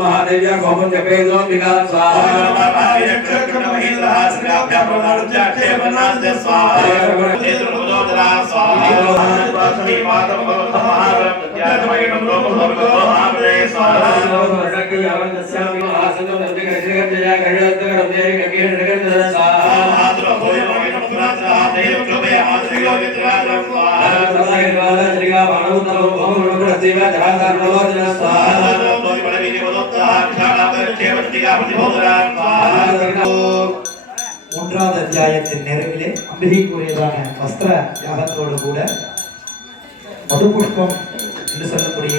महादेव्या गोपन चक्रेन्द्रो विकास स्वाहा மூன்றாவது அத்தியாயத்தின் நிறைவிலே அம்பிகைக்குரியதான வஸ்திர யாகத்தோடு கூட மதுபுஷ்பம் என்று சொல்லக்கூடிய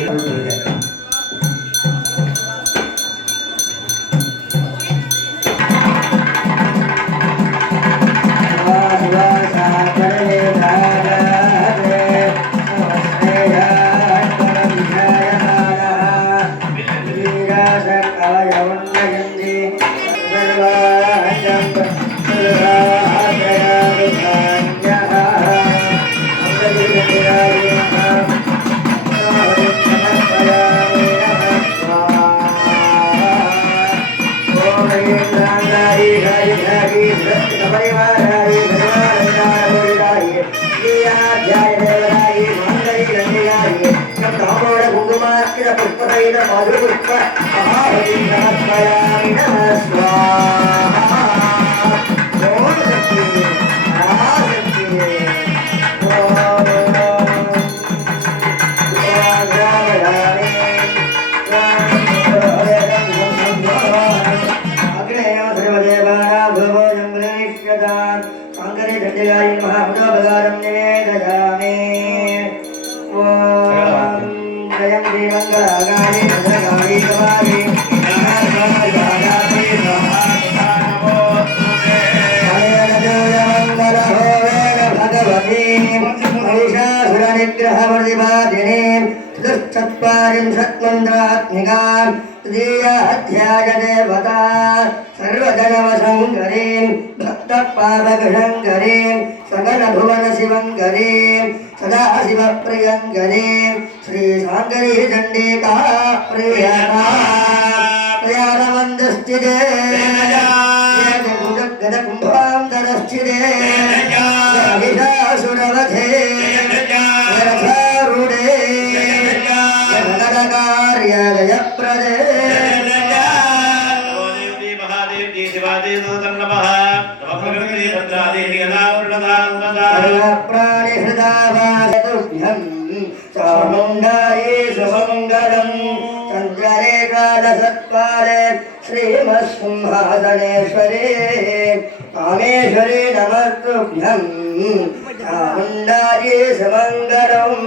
सदा शिव प्रियंकरे श्री सांकरी चंडिका प्रियता प्रियानवंदस्थिते गद कुंभांतरस्थिते अभिषासुरवधे रथारूढे जगदकार्यालय प्रदे महादेव शिवादेव नमः प्रकृति भद्रादेवी प्राणि हृदावासतुभ्यं चामुण्डायै शुभमङ्गलं चन्द्ररेखादसत्पाले श्रीमत्सिंहासनेश्वरे कामेश्वरे नमस्तुभ्यं चामुण्डायै सुमङ्गलम्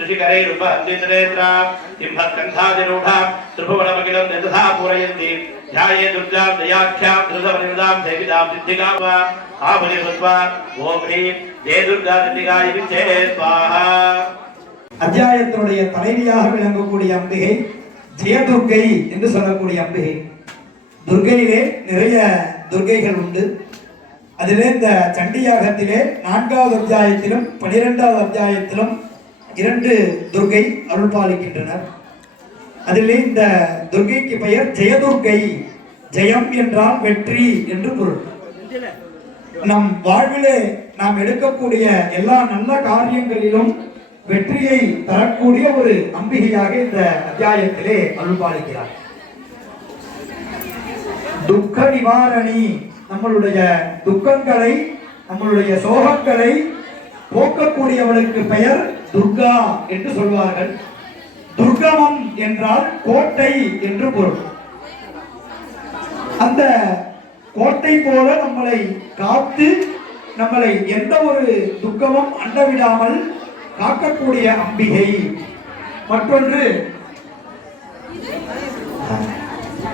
ऋषिकरे रूपहस्तिनेत्रा इम्भत्कण्ठादिरूढा त्रिभुवनमखिलं यतथा पूरयन्ति ध्याये दुर्गां दयाख्यां धृतवनिर्दां देविदां सिद्धिकां वा आभुनिभूत्वा ओं ह्रीं जय दुर्गा सिद्धिकाय विच्चे स्वाहा அத்தியாயத்தினுடைய தலைவியாக விளங்கக்கூடிய அம்பிகை ஜெயதுர்க்கை என்று சொல்லக்கூடிய அம்பிகை. துர்க்கையிலே நிறைய துர்க்கைகள் உண்டு. அதிலே இந்த சண்டியாகத்திலே 4வது அத்தியாயத்திலும் 12வது அத்தியாயத்திலும் 2 துர்க்கை அருள் பாலிக்கின்றனர். அதிலே இந்த துர்க்கைக்கு பெயர் ஜெயதுர்க்கை. ஜெயம் என்றால் வெற்றி என்று பொருள். நம் வாழ்விலே நாம் எடுக்கக்கூடிய எல்லா நல்ல காரியங்களிலும் வெற்றியை தரக்கூடிய ஒரு அம்பிகையாக இந்த அத்தியாயத்திலே அருள் பாலிக்கிறார். துக்க நிவாரணி, நம்மளுடைய துக்கங்களை நம்மளுடைய சோகங்களை போக்கக்கூடியவளுக்கு பெயர் துர்கா என்று சொல்வார்கள். துர்கமம் என்றால் கோட்டை என்று பொருள். அந்த கோட்டை போல நம்மளை காத்து நம்மளை எந்த ஒரு துக்கமும் அண்டவிடாமல் காக்கக்கூடிய அம்பிகை. மற்றொன்று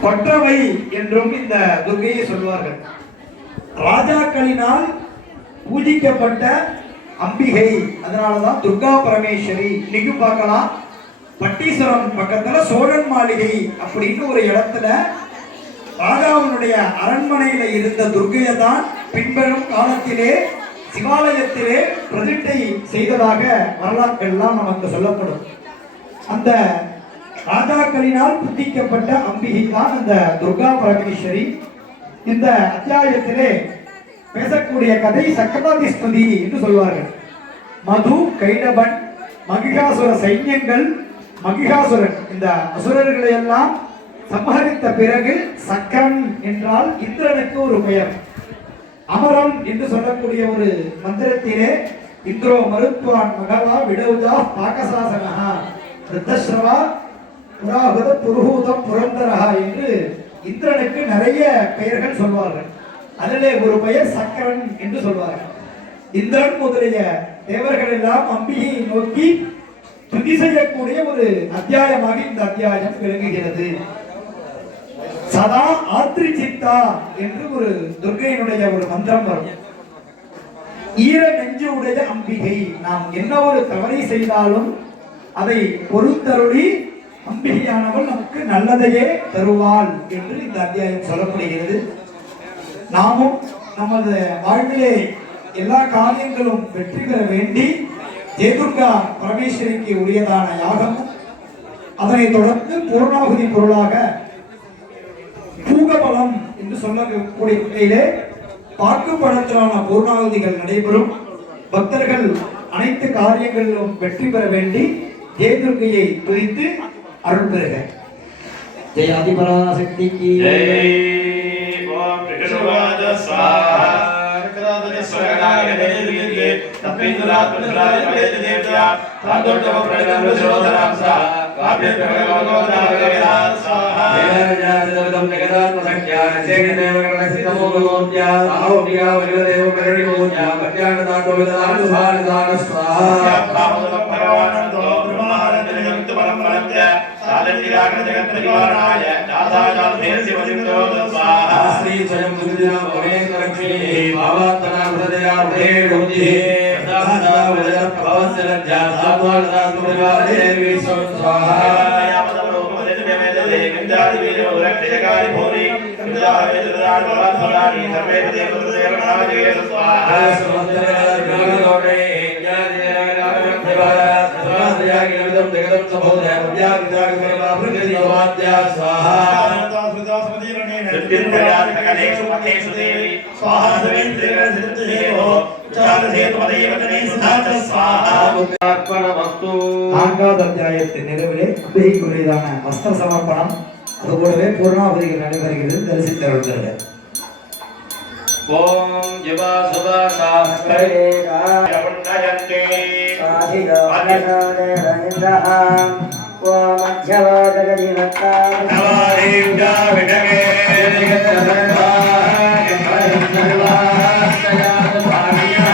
கொற்றவை என்றும் இந்த துர்க்கையை சொல்வார்கள். ராஜாக்களினால் பூஜிக்கப்பட்ட அம்பிகை, அதனாலதான் துர்கா பரமேஸ்வரி. இன்னைக்கும் பார்க்கலாம், பட்டீஸ்வரம் பக்கத்துல சோழன் மாளிகை அப்படின்னு ஒரு இடத்துல ராஜாவினுடைய அரண்மனையில இருந்த துர்க்கையை தான் பின்வரும் காலத்திலே சிவாலயத்திலே பிரதிஷ்டை செய்ததாக வரலாற்று எல்லாம் நமக்கு சொல்லப்படும். அந்த ராஜாக்களினால் புத்திக்கப்பட்ட அம்பிகை தான் அந்த துர்கா பரமேஸ்வரி. இந்த அத்தியாயத்திலே பேசக்கூடிய கதை சக்கராதி ஸ்துதி என்று சொல்வார்கள். மது, கைடபன், மகிஷாசுர சைன்யங்கள், மகிஷாசுரன் இந்த அசுரர்களை எல்லாம் சம்ஹரித்த பிறகு சக்கரன் என்றால் இந்திரனுக்கு ஒரு பெயர். அமரம் என்று சொல்லக்கூடிய ஒரு மந்திரத்திலே இந்திரோ மருத்வான் மகவா விடவுதா பாகசாசனஹா ருத்தஸ்ரவா புராகுத புருஹூதம் புரந்தரஹா என்று இந்திரனுக்கு நிறைய பெயர்கள் சொல்வார்கள். அதிலே ஒரு பெயர் சக்கரன் என்று சொல்வார்கள். இந்திரன் முதலிய தேவர்கள் எல்லாம் அம்பிகையை நோக்கி துதி செய்யக்கூடிய ஒரு அத்தியாயமாக இந்த அத்தியாயம் விளங்குகிறது. சதா ஆத்ரி சித்தா என்று ஒரு துர்க்கையினுடைய ஒரு மந்திரம் வரும். ஈர நெஞ்சு உடைய அம்பிகை, நாம் என்ன ஒரு தவறை செய்தாலும் அதை பொறுத்தருளி அம்பிகையானவள் நமக்கு நல்லதையே தருவாள் என்று இந்த அத்தியாயம் சொல்லப்படுகிறது. நாமும் நமது வாழ்விலே எல்லா காரியங்களும் வெற்றி பெற வேண்டி ஜெயதுர்கா பரமேஸ்வரிக்கு உரியதான யாகம், அதனை தொடர்ந்து பூர்ணாகுதி பொருளாக பூகபலம் என்று சொல்லக்கூடிய வகையிலே பாக்குப்படத்திலான பூர்ணாகுதிகள் நடைபெறும். பக்தர்கள் அனைத்து காரியங்களிலும் வெற்றி பெற வேண்டி ஜெயதுர்கையை துதித்து அருள் பெறுக. ஜெய ஆதிபராசக்திக்கு அத்தியாயத்தின் நிறைவிலே அம்பிகைக்குரியதான வஸ்திர சமர்ப்பணம், அதுபோலவே பூர்ணாகுதிகள் நடைபெறுகிறது. தரிசித்தருள்கள். ஓம் யுவா சுபா சாஸ்திரே காயவண்ணயந்தே சாதிதோனசோதேவனிந்தஹாம் ஓம் மத்யவாதகதிவத்தாம் நவாரேவ்யா விடமே ஜெகதரதா யமயந்தவாஸ்தயாத பாணியா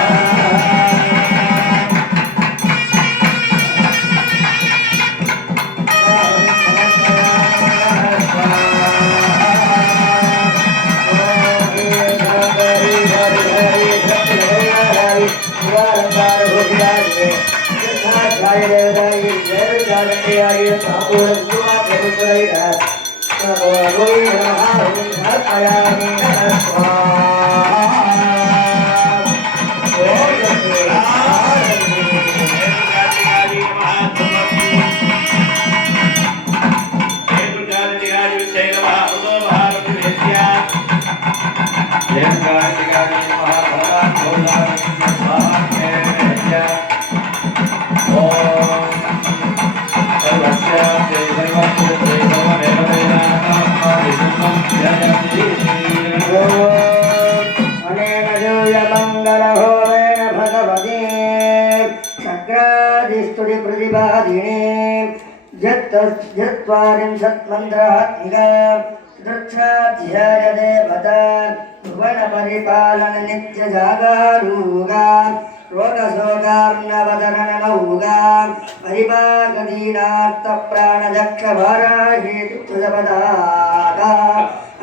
रोगशोकार्णवदननौगां परिपाकदीनात्तप्राणजक्षभाराहेतुपदागा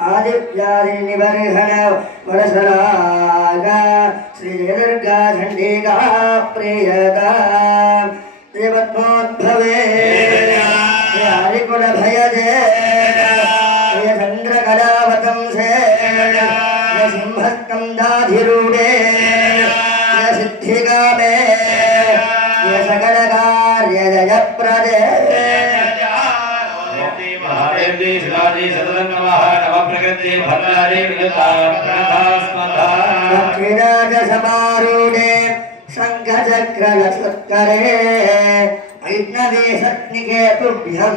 आदिव्याधिनिबर्हण वरसरागा श्रीजयदुर्गा चण्डिका प्रियदा देवत्मोद्भवे हरिकुलभयदे चन्द्रकलावतंसे सिंहस्कन्धाधिरूढे सिद्धिकामे सकलकार्यजयप्रदे दक्षिणाजसमारूढे शङ्खचक्रलसत्करे वैष्णवे सत्निके तुभ्यं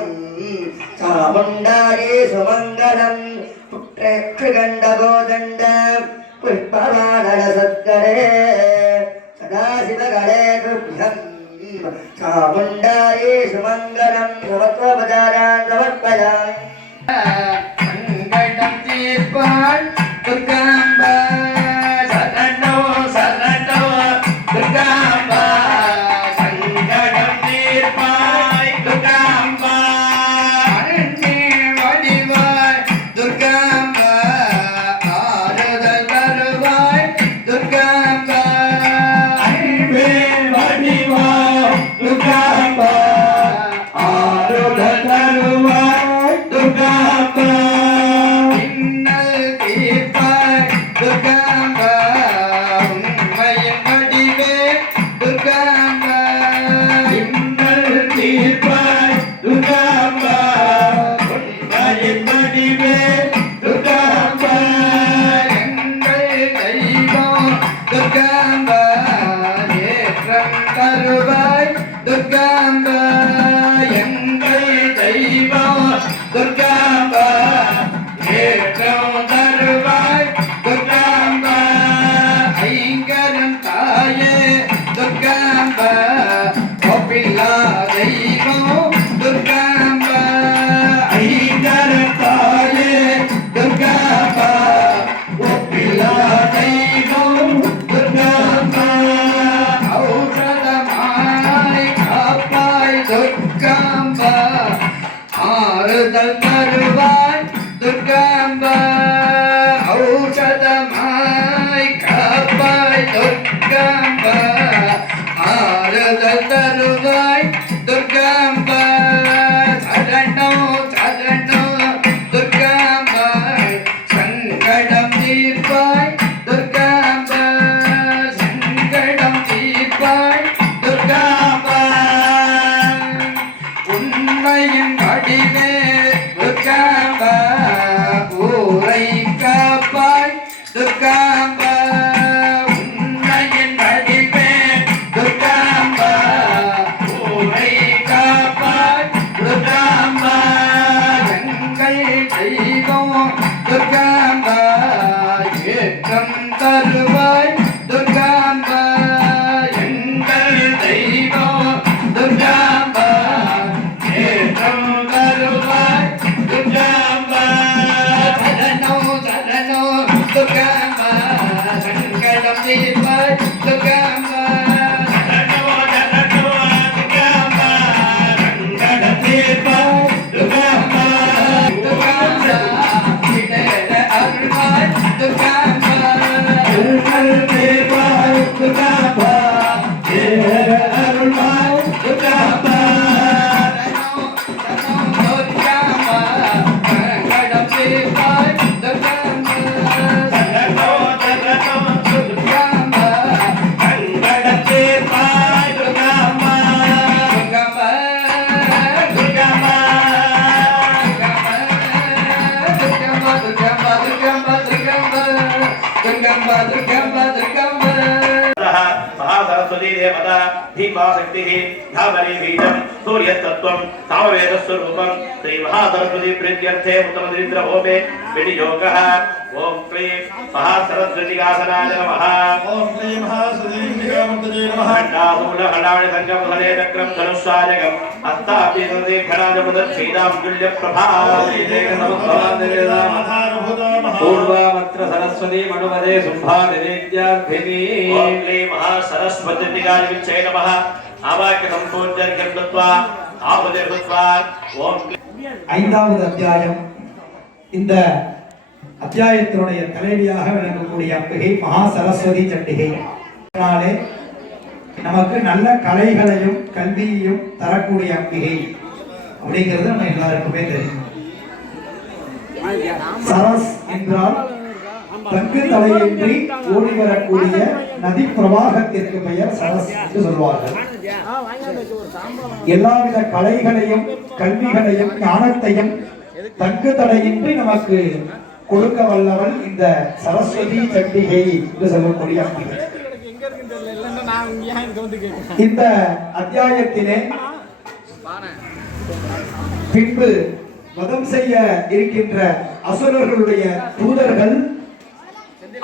चामुण्डाये सुमङ्गलम् पुत्रेक्षुगण्डगोदण्ड पुष्पवानरसत्करे सदाशिवगणे तुभ्यं चामुण्डाये सुमङ्गलं नवत्वपदारान् समर्पयामि सङ्कटं तीर्पान् दुर्गाम्बा शरणो शरणो दुर्गाम्बा सङ्कटं तीर्पान् दुर्गाम्बा अरण्ये वडिवाय दुर्गाम्बा आरुदल तरुवाय दुर्गाम्बा अरण्ये वडिवाय दुर्गाम्बा आरुदल तरुवाय दुर्गाम्बा இன்னல் தீர்ப்பாய் துர்காம்பா உண்மையின் வடிவே துர்காம்பா இன்னல் தீர்ப்பாய் துர்காம்பா உண்மையின் வடிவே துர்காம்பா எங்கள் தெய்வம் துர்காம்பா ஏற்றம் தருவாய் துர்காம்பா எங்கள் தெய்வம் துர்காம்பா ஏற்றம் தருவாய் துர்காம்பா ஐங்கரன் தாயே துர்காம்பா ஒப்பில்லா தெய்வம் துர்காம்பா ஐங்கரன் தாயே துர்காம்பா ஒப்பில்லா தெய்வம் துர்காம்பா ஔஷதமாய் காப்பாய் துர்காம்பா ஆறுதல் தருவாய் துர்காம்பா ஔஷதமாய் காப்பாய் துர்காம்பா ஆறுதல் தருவாய் துர்காம்பா சரணோ சரணோ துர்காம்பா சங்கடம் தீர்ப்பாய் துர்காம்பா சங்கடம் தீர்ப்பாய் துர்காம்பா உண்மையின் வடிவே துர்காம்பா ஊரை காப்பாய் துர்காம்பா உண்மையின் வடிவே துர்காம்பா ஊரை காப்பாய் துர்காம்பா எங்கள் தெய்வம் துர்காம்பா ஏற்றம் தருவாய் துர்காம்பா எங்கள் தெய்வம் துர்காம்பா ஏற்றம் தருவாய் துர்காம்பா சரணோ சரணோ துர்காம்பா சங்கடம் தீர்ப்பாய் துர்காம்பா சரணோ சரணோ துர்காம்பா சங்கடம் தீர்ப்பாய் துர்காம்பா துர்காம்பா விடேர அருள்வாய் துர்காம்பா அருள் தீர்ப்பாய் துர்காம்பா விடேர அருள்வாய் துர்காம்பா महासरस्वती देवता धीमा शक्ति धावरी बीजम सूर्यतत्वं सामवेद स्वरूपं श्री महासरस्वती प्रीत्यर्थे उत्तमदरिद्र होमे विनियोगः ओम क्लीं महासरस्वती आसनाय नमः ओम क्लीं महासरस्वती खण्डासूल खण्डाणि संगम फले चक्रम धनुष्याजगम अस्तापि नदी खणाजपदं श्रीराम तुल्य प्रभा पूर्वामत्र सरस्वती मनुमदे शुम्भादिवेद्यार्थिनी ओम क्लीं महासरस्वतीकाय विच्चे नमः आवाक्य संपूर्णर्घ्यं दत्त्वा आहुतिर्दत्त्वा ओम ஐந்தாவது அத்தியாயம். இந்த அத்தியாயத்தினுடைய தலைவியாக விளங்கக்கூடிய அம்பிகை மகா சரஸ்வதி சண்டிகை. அதனாலே நமக்கு நல்ல கலைகளையும் கல்வியையும் தரக்கூடிய அம்பிகை அப்படிங்கிறது நம்ம எல்லாருக்குமே தெரியும். சரஸ் என்றால் தங்கு தலையின்றி ஓடி வரக்கூடிய நதி பிரவாகத்திற்கு பெயர் சரஸ் என்று சொல்வார்கள். எல்லாவித கலைகளையும் கல்விகளையும் ஞானத்தையும் தங்கு தடையின்றி நமக்கு கொடுக்க வல்லவள் இந்த சரஸ்வதி சண்டிகை என்று சொல்லக்கூடிய அம்பிகை. இந்த அத்தியாயத்திலே பின்பு வதம் செய்ய இருக்கின்ற அசுரர்களுடைய தூதர்கள்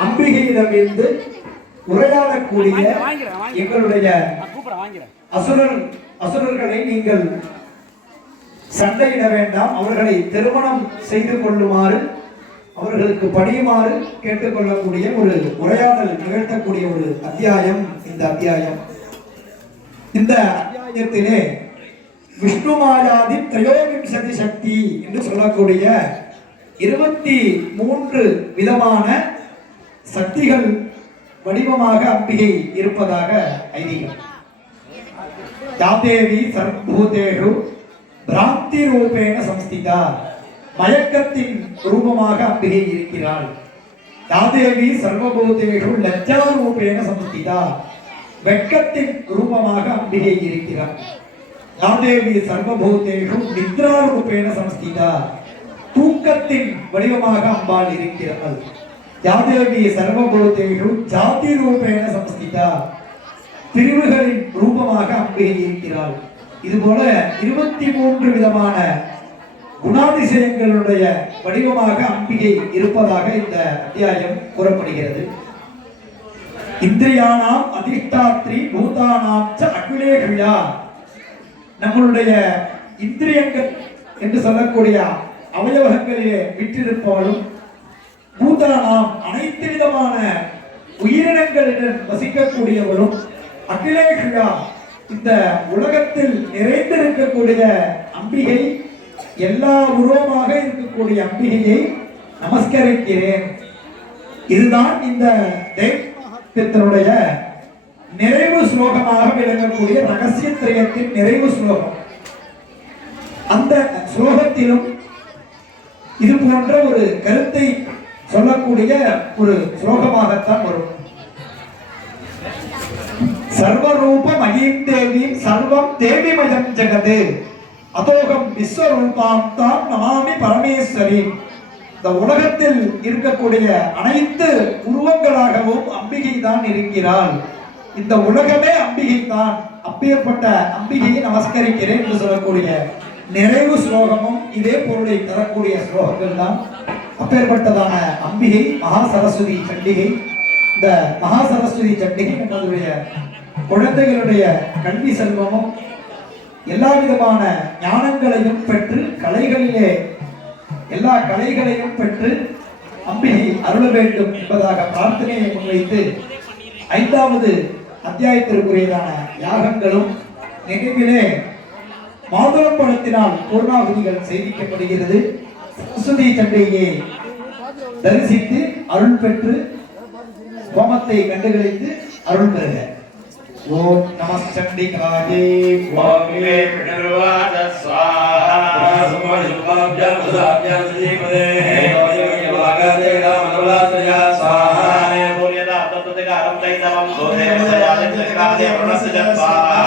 அம்பிகையிடமிருந்து உரையாடக்கூடிய எங்களுடைய அசுரர்களை நீங்கள் சண்டையிட வேண்டாம், அவர்களை திருமணம் செய்து கொள்ளுமாறு அவர்களுக்கு பணியுமாறு கேட்டுக்கொள்ளக்கூடிய ஒரு உரையாடல் நிகழ்த்தக்கூடிய ஒரு அத்தியாயம் இந்த அத்தியாயம். இந்த அத்தியாயத்திலே விஷ்ணு மாயாதி திரையோவிம்சதி சக்தி என்று சொல்லக்கூடிய 23 விதமான சக்திகள் வடிவமாக அம்பிகை இருப்பதாக ஐதீகம். யாதேவி சர்வபூதேஷு பிராந்தி ரூபேண சம்ஸ்திதா, மயக்கத்தின் ரூபமாக அம்பிகை இருக்கிறாள். யாதேவி சர்வபூதேஷு லஜ்ஜா ரூபேண சம்ஸ்திதா, வெட்கத்தின் ரூபமாக அம்பிகை இருக்கிறாள். யாதேவி சர்வபூதேஷு நித்ரா ரூபேண சம்ஸ்திதா, தூக்கத்தின் வடிவமாக அம்பாள் இருக்கிறாள். யாதேவி சர்வபூதேஷு ஜாதி ரூபேண சம்ஸ்திதா, பிரிவுகளின் ரூபமாக அம்பிகை இருக்கிறாள். இதுபோல 23 விதமான குணாதிசயங்களுடைய வடிவமாக அம்பிகை இருப்பதாக இந்த அத்தியாயம் கூறப்படுகிறது. இந்திரியானாம் அதிஷ்டாத்ரி பூதானாம் ச அகிலேஷியா, நம்மளுடைய இந்திரியங்கள் என்று சொல்லக்கூடிய அவயவங்களிலே விற்றிருப்பவளும், பூதானாம் அனைத்து விதமான உயிரினங்களிடம் வசிக்கக்கூடியவளும், அகிலேஷியா இந்த உலகத்தில் நிறைந்திருக்கக்கூடிய அம்பிகை, எல்லா உருவமாக இருக்கக்கூடிய அம்பிகையை நமஸ்கரிக்கிறேன். இதுதான் இந்த தெய்வத்தினுடைய நிறைவு ஸ்லோகமாக விளங்கக்கூடிய ரகசிய திரயத்தின் நிறைவு ஸ்லோகம். அந்த ஸ்லோகத்திலும் இது போன்ற ஒரு கருத்தை சொல்லக்கூடிய ஒரு ஸ்லோகமாகத்தான் வரும். சர்வரூப மகீம் தேவீம் சர்வம் தேவிமயம் ஜெகது அதோகம் விஸ்வரூபாம் தாம் நமாமி பரமேஸ்வரி. இந்த உலகத்தில் இருக்கக்கூடிய அனைத்து உருவங்களாகவும் அம்பிகை தான் இருக்கிறாள். இந்த உலகமே அம்பிகை தான். அப்பேற்பட்ட அம்பிகையை நமஸ்கரிக்கிறேன் என்று சொல்லக்கூடிய நிறைவு ஸ்லோகமும் இதே பொருளை தரக்கூடிய ஸ்லோகங்கள் தான். அப்பேற்பட்டதான அம்பிகை மகா சரஸ்வதி சண்டிகை. இந்த மகா சரஸ்வதி சண்டிகை நம்மளுடைய குழந்தைகளுடைய கல்வி செல்வமும் எல்லா விதமான ஞானங்களையும் பெற்று கலைகளிலே எல்லா கலைகளையும் பெற்று அம்பிகை அருள வேண்டும் என்பதாக பிரார்த்தனையை முன்வைத்து 5வது அத்தியாயத்திற்குரியதான யாகங்களும் நினைவிலே மாதுளம் பழத்தினால் பூர்ணாகுதிகள் செய்திக்கப்படுகிறது. சரஸ்வதி சண்டிகையை தரிசித்து அருள் பெற்று ஹோமத்தை கண்டுகளித்து அருள் பெறுக. ஓம் நமஸ்சண்டிகாயே ஓமே பிரணவாத ஸ்வாஹா சுமஜுபாப்ஜம் சுதாப்ஜம் சஜீவதே யோஜயோஜவாகதேனா மனோலாசயா ஸ்வாஹா பூர்யதா தத்துதிகாரம் தைதவம் கோதேவதயாதித்யகாதே பிரணஸ்ய ஸ்வாஹா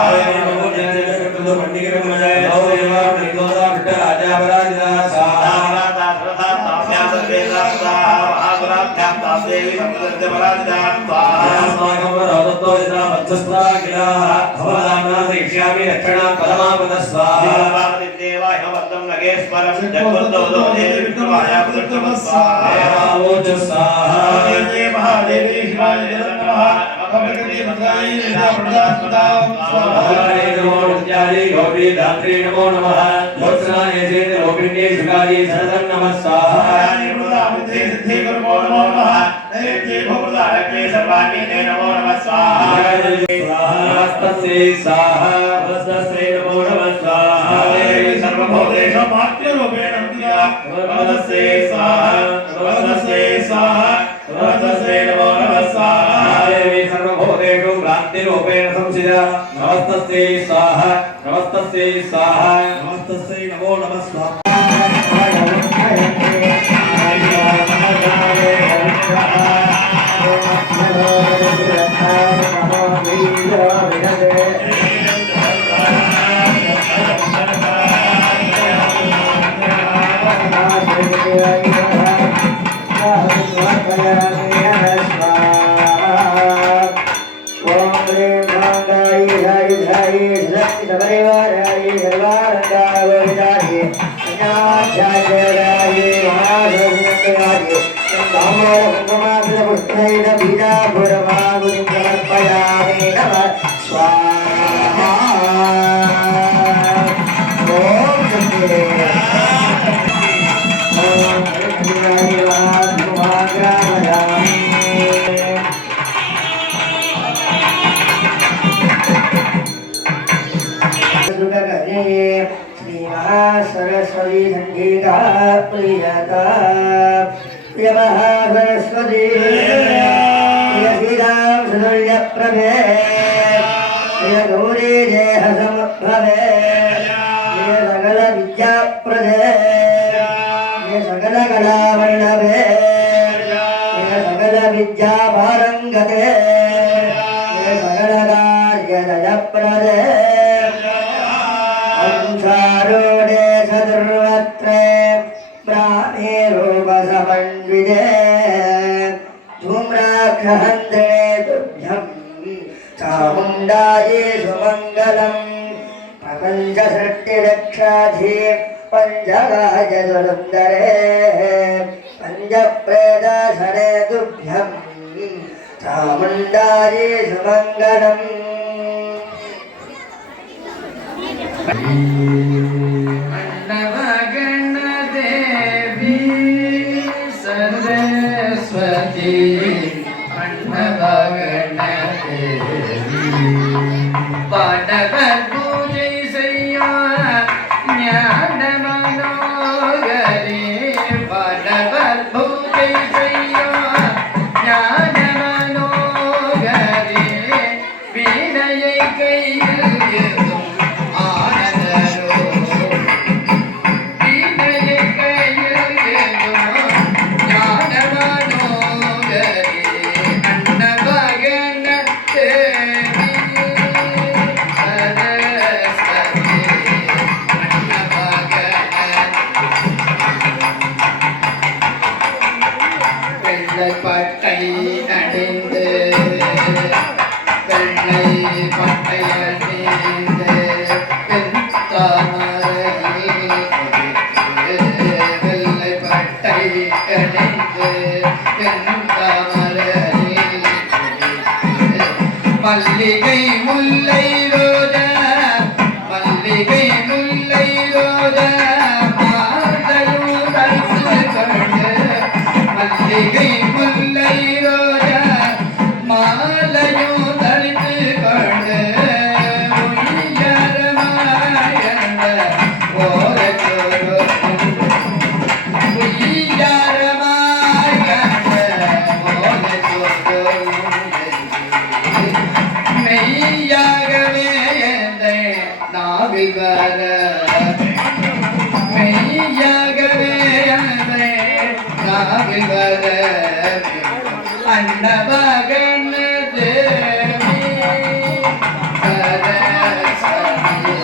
நமோஜனேஷக்ருதோ பண்டிகரமஜய யோஜயவா நிதோதா விட்டராஜாபராஜிதா ஸ்வாஹா தாத்ரதா தாப்யாச வேதா ஸ்வாஹா மகாகுராப்யாம் தாசேவி சம்தர்ஜபராஜிதா ஸ்வாஹா ஸ்வாஹம் ரோதத்தோ யதா வத்சஸ்தா கிலா பவதானா ரிக்ஷ்யாமி ரக்ஷணா பரமாபத ஸ்வாஹா தேவாய வந்தம் நகேஸ்வரம் ஜகவந்தோ தேவி விக்ரமாய புருஷம் ஸ்வாஹா ஓஜ ஸ்வாஹா தேவி மகாதேவி சிவாய நமः நமः பகவதி மதாய गौरी धात्री नमो नमः वत्सनाय चेत लोकिन्ये सुखाय सरदं नमः स्वाहा नमो नमः नैवेद्ये भोगदायके सर्वाण्ये नमो नमः स्वाहा नमस्तस्यै स्वाहा नमस्तस्यै नमो नमः स्वाहा सर्वभूतेषु मात्यरूपेण नमस्तस्यै स्वाहा नमस्तस्यै स्वाहा नमस्तस्यै नमो नमः स्वाहा देवी सर्वभूतेषु भ्रान्तिरूपेण संसिता नमस्तस्यै स्वाहा नमस्तस्यै स्वाहा नमस्तस्यै नमो नमः स्वाहा सरस्वती संगीता प्रियता प्रियमः सरस्वती प्रियसीतां सुतुल्य प्रभे प्रिय गौरी देह समुद्भवे प्रिय सकल विद्या प्रदे प्रिय सकल कला वल्लभे प्रिय सकल विद्या पारंगते प्रिय सकल कार्य जय प्रदे अंसारूढे चतुर्वक्त्रे प्राणे रूपसमन्विते धूम्राक्षहन्त्रे तुभ्यं चामुण्डायै सुमङ्गलम् प्रपञ्चसृष्टिरक्षाधि पञ्चगायदुरन्दरे पञ्चप्रेदशने तुभ्यं चामुण्डायै सुमङ्गलम् अन्नवगण देवी सरस्वती अन्नवगण देवी पांडवर पूजै सैया ज्ञान मनोहरी पांडवर पूजै सैया ज्ञान मनोहरी विनय कैयल பட்டை நடைந்து வெள்ளை பட்டை அணிந்து வெள்ளை பட்டை அணிந்து மல்லிகை முல்லை ரோஜா மல்லிகை முல்லை ரோஜா மாலையும் தடுத்து கொண்டு மல்லிகை முல்லை ரோஜா மாலையும் தடுத்து கொண்டு மெய்யாகவே நாவில் வர மெய்யாகவே நாவில் வர அன்னவகன தேவி சரஸ்வதி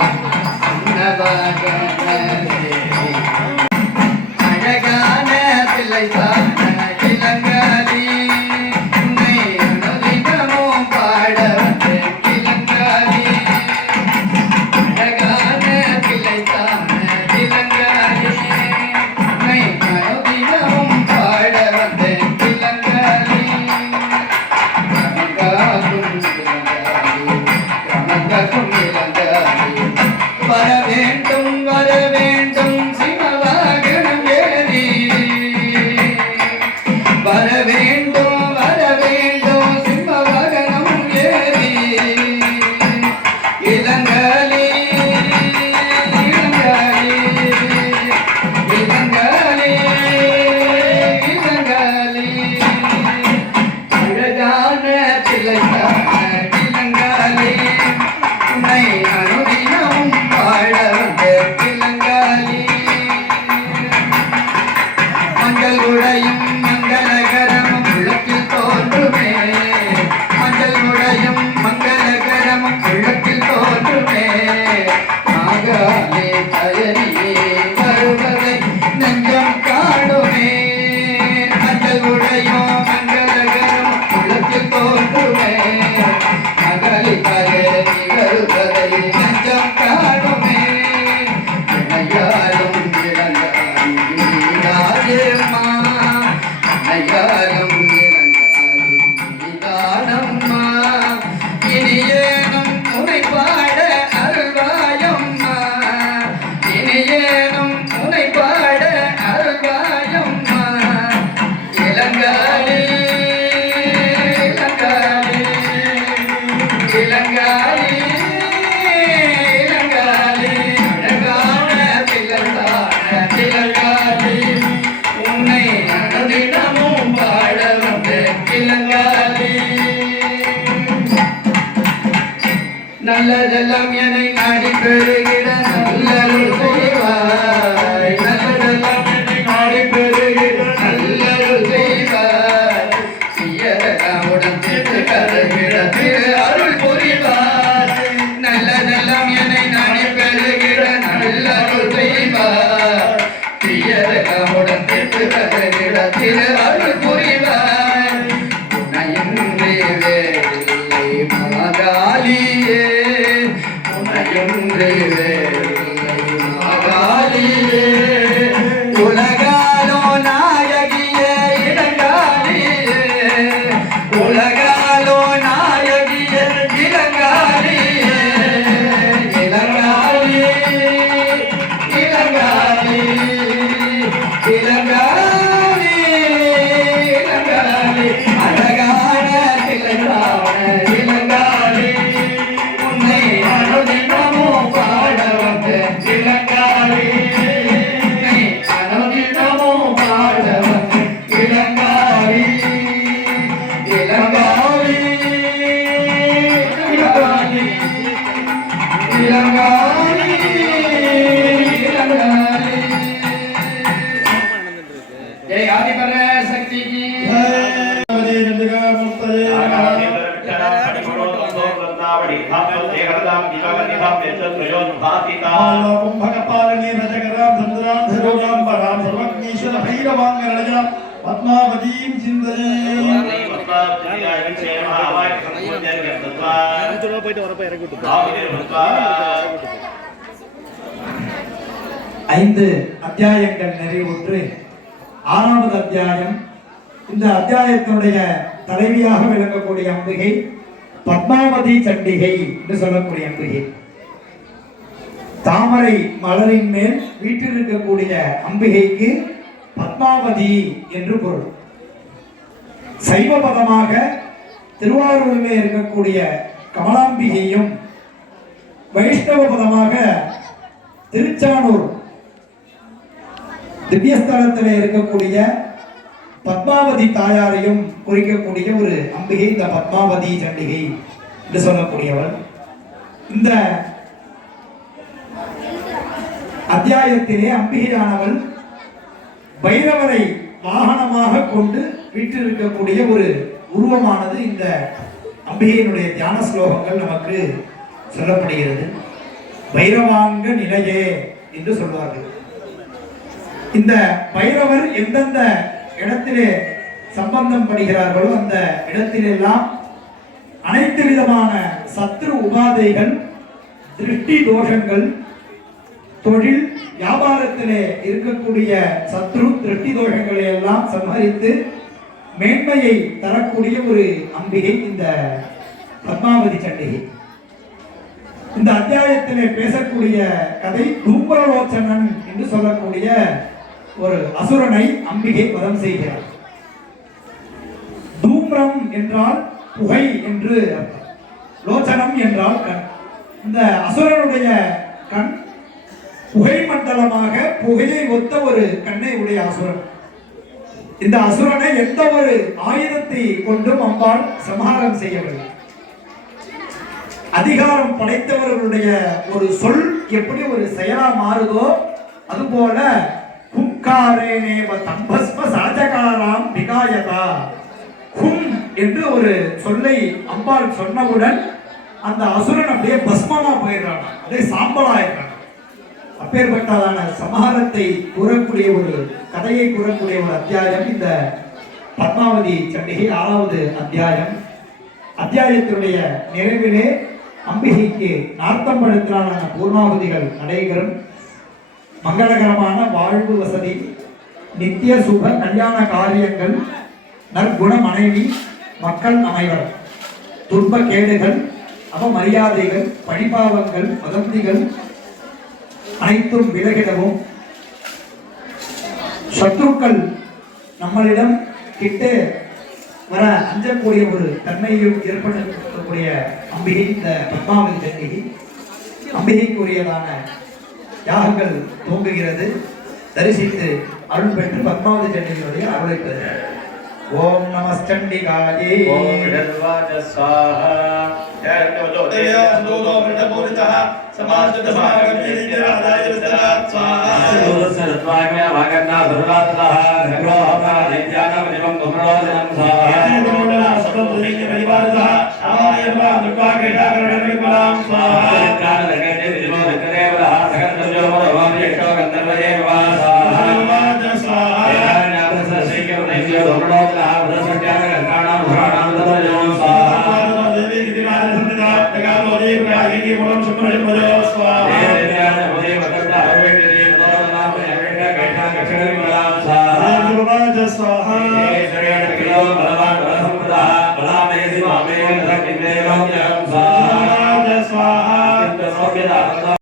அன்னவகன தேவி அழகான பிள்ளைதான் இளங்காதி உன்னை அனுதினமும் பாட வந்தேன் இளங்காதி அழகான பிள்ளை கிளங்காலே உன்னை அனுதினமும் பாட வந்த கிளங்காலே மஞ்சள் உடையும் மங்களகரமும் உள்ளத்தில் தோன்றுமே மஞ்சள் உடையும் மங்களகரமும் உள்ளத்தில் தோன்றுமே ஆகாலே தயரியே வருவதை நெஞ்சம் காணுமே மஞ்சள் உடையும் மங்களகரமும் உள்ளத்தில் தோன்றுமே மகளி தயரி வருவதை நெஞ்சம் காணுமே இணையாலும் இளங்காயம்மா இணையாலும் இளங்காயம்மா இனியேனும் உனை பாட அருள்வாயம்மா இனியேனும் உனை பாட அருள்வாயம்மா இளங்காளி இளங்காளி இளங்காளி இளங்காளி அழகான திலங்கான திலங்காளி உன்னை அனுதினமும் பாட வந்த கிளங்காளி நல்லதெல்லாம் என்னை நாடி பெறுகிற நல்லருள் செய்வாய் நல்லதெல்லாம் என்னை நாடி பெறுகிற நல்லருள் செய்வாய் தீயதெல்லாமுடன் சேர்த்து கருகிற திரு அருள் புரிவாய் நல்லதெல்லாம் என்னை நாடி பெறுகிற நல்லருள் செய்வாய் தீயதெல்லாமுடன் சேர்த்து கருகிற திரு அருள் புரிவாய் உன்னையின்றி வேறில்லை மாகாளியே உன்னையின்றி வேறில்லை மாகாளியே உலகாலோ நாயகியே இளங்காளியே உலகாலோ நாயகியே இளங்காளியே இளங்காளியே இளங்காளி இளங்காளி இளங்காளி அழகான திலங்கான இளங்காளி உன்னை அனுதினமும் பாட வந்த இளங்காளி உன்னை அனுதினமும் பாட வந்த இளங்காளி இளங்காளி இளங்காளி இளங்காளி இளங்காளி ஜெய் ஆதிபர சக்தி கி कुंभकपालिनी रजकरां चंद्रां धरोजां परां सर्वज्ञेश्वर भैरवांगरजनां पद्मावतीं चिन्तये ஐந்து அத்தியாயங்கள் நிறைவுற்று ஆறாவது அத்தியாயம். இந்த அத்தியாயத்தினுடைய தலைவியாக விளங்கக்கூடிய அம்பிகை பத்மாவதி சண்டிகை என்று சொல்லக்கூடிய அம்பிகை. தாமரை மலரின் மேல் வீற்றிருக்கக்கூடிய அம்பிகைக்கு பத்மாவதி என்று பொருள். சைவ பதமாக திருவாரூரிலே இருக்கக்கூடிய கமலாம்பிகையும், வைஷ்ணவ பதமாக திருச்சானூர் திவ்யஸ்தலத்தில் இருக்கக்கூடிய பத்மாவதி தாயாரையும் குறிக்கக்கூடிய ஒரு அம்பிகை இந்த பத்மாவதி சண்டிகை என்று சொல்லக்கூடியவள். இந்த அத்தியாயத்திலே அம்பிகையானவள் பைரவரை வாகனமாக கொண்டு வீற்றிருக்கக்கூடிய ஒரு உருவமானது இந்த அம்பிகையினுடைய தியான ஸ்லோகங்கள் நமக்கு சொல்லப்படுகிறது. பைரவாங்க நிலையே என்று சொல்வார்கள். இந்த பைரவர் எந்தெந்த இடத்திலே சம்பந்தம் படுகிறார்களோ அந்த இடத்திலெல்லாம் அனைத்து விதமான சத்ரு உபாதைகள், திருஷ்டி தோஷங்கள், தொழில் வியாபாரத்திலே இருக்கக்கூடிய சத்ரு திருஷ்டி தோஷங்களை எல்லாம் சம்ஹரித்து மேன்மையை தரக்கூடிய ஒரு அம்பிகை இந்த பத்மாவதி சண்டிகை. இந்த அத்தியாயத்திலே பேசக்கூடிய கதை தூம்பரலோச்சனன் என்று சொல்லக்கூடிய ஒரு அசுரனை அம்பிகை வதம் செய்கிறார். தூம்ரம் என்றால் புகை என்று அர்த்தம், லோச்சனம் என்றால் கண். இந்த அசுரனுடைய கண் புகை மண்டலமாக புகையை ஒத்த ஒரு கண்ணை உடைய அசுரன். இந்த அசுரனை எந்த ஒரு ஆயுதத்தை கொண்டும் அம்பாள் சம்ஹாரம் செய்யவில்லை. அதிகாரம் படைத்தவர்களுடைய ஒரு சொல் எப்படி ஒரு செயலா மாறுதோ அதுபோல ஹுங்காரேனேவ தம்பஸ்ம சஹஜகாராம் விகாயதா. ஹும் என்று ஒரு சொல்லை அம்பாள் சொன்னவுடன் அந்த அசுரன் அப்படியே பஸ்மமா போயிடுறான், அப்படியே சாம்பலாயிடுறான். அப்பேற்பட்டதான சமஹாரத்தை கூறக்கூடிய ஒரு கதையை கூறக்கூடிய ஒரு அத்தியாயம் இந்த பத்மாவதி சண்டிகை 6வது அத்தியாயம். அத்தியாயத்தினுடைய நிறைவிலே அம்பிகைக்கு நார்த்தம்பழத்திலான பூர்ணாவதிகள் நடைபெறும். மங்களகரமான வாழ்வு வசதி, நித்திய சுப கல்யாண காரியங்கள், நற்குண மனைவி, மக்கள் அமைவர், துன்ப கேடுகள், அவமரியாதைகள், பழிபாவங்கள், வதந்திகள் அனைத்தும் விலகிடவும், சத்துருக்கள் நம்மளிடம் கிட்டே வர அஞ்சக்கூடிய ஒரு தன்மையும் ஏற்படுத்தக்கூடிய அம்பிகை இந்த பத்மாவதி சண்டிகை. அம்பிகைக்குரியதான யாகங்கள் தோங்குகிறது. தரிசித்து அருள் பெற்று பத்மாவதி சண்டிகையுடைய அருளை பெறுகிறார். ஓம் நமஸ்சண்டிகாயே. ஓம் விடர்வாஜ ஸ்வாஹா. स्वाहा